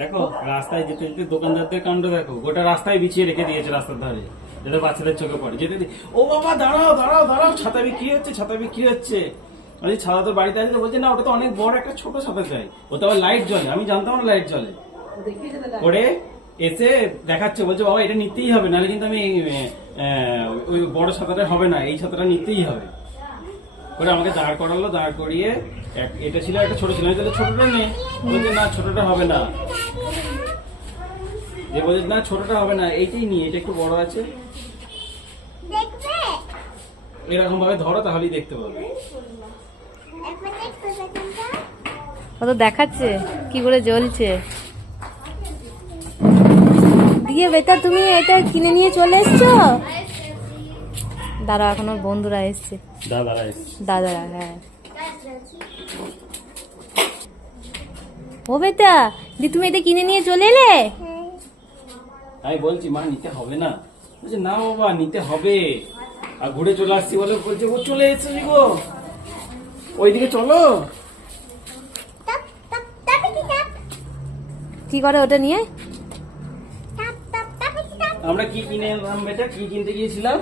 দেখো রাস্তায় যেতে যেতে দোকানদারদের কাণ্ড দেখো, গোটা রাস্তায় বিছিয়ে রেখে দিয়েছে রাস্তার ধারে, যাতে বাচ্চাদের চোখে পড়ে। যেতে ও বাবা দাঁড়াও দাঁড়াও দাঁড়াও, ছাতা বিক্রি হচ্ছে, ছাতা বিক্রি হচ্ছে। আমি ছাতা তোর বাড়িতে আছে, বলছে না ওটা তো অনেক বড় একটা ছোট ছাতা চাই, ওটা আবার লাইট জ্বলে। আমি জানতাম না লাইট জ্বলে। করে এসে দেখাচ্ছে, বলছে বাবা এটা নিতেই হবে, নাহলে কিন্তু আমি ওই বড় ছাতাটা হবে না, এই ছাতাটা নিতেই হবে। করে আমাকে দাঁড় করালো, দাঁড় করিয়ে এটা ছিল একটা ছোট ছিল, তাহলে ছোটটা নেই। বলছে না ছোটটা হবে না, যে বলছে না ছোটটা হবে না, এইটাই নিয়ে, এটা একটু বড় আছে। এরকম ভাবে ধরো তাহলেই দেখতে পাবে। ও তো দেখাচ্ছে কি করে জ্বলছে। দিয়ে বেটা তুমি এটা কিনে নিয়ে চলে এসছো? দাঁড়া, এখন ওর বন্ধুরা এসছে, দাদারা। হ্যাঁ ও বেটা, দি তুমি এটা কিনে নিয়ে চলে এলে? আমি বলছি মা নিতে হবে না, বলছে না বাবা নিতে হবে। আর ঘুরে চলে আসছি বলে বলছে ও চলে এসেছি গো, ওইদিকে চলো। কি করে ওটা নিয়ে? আমরা কি কিনে আনলাম বেটা, কি কিনতে গিয়েছিলাম?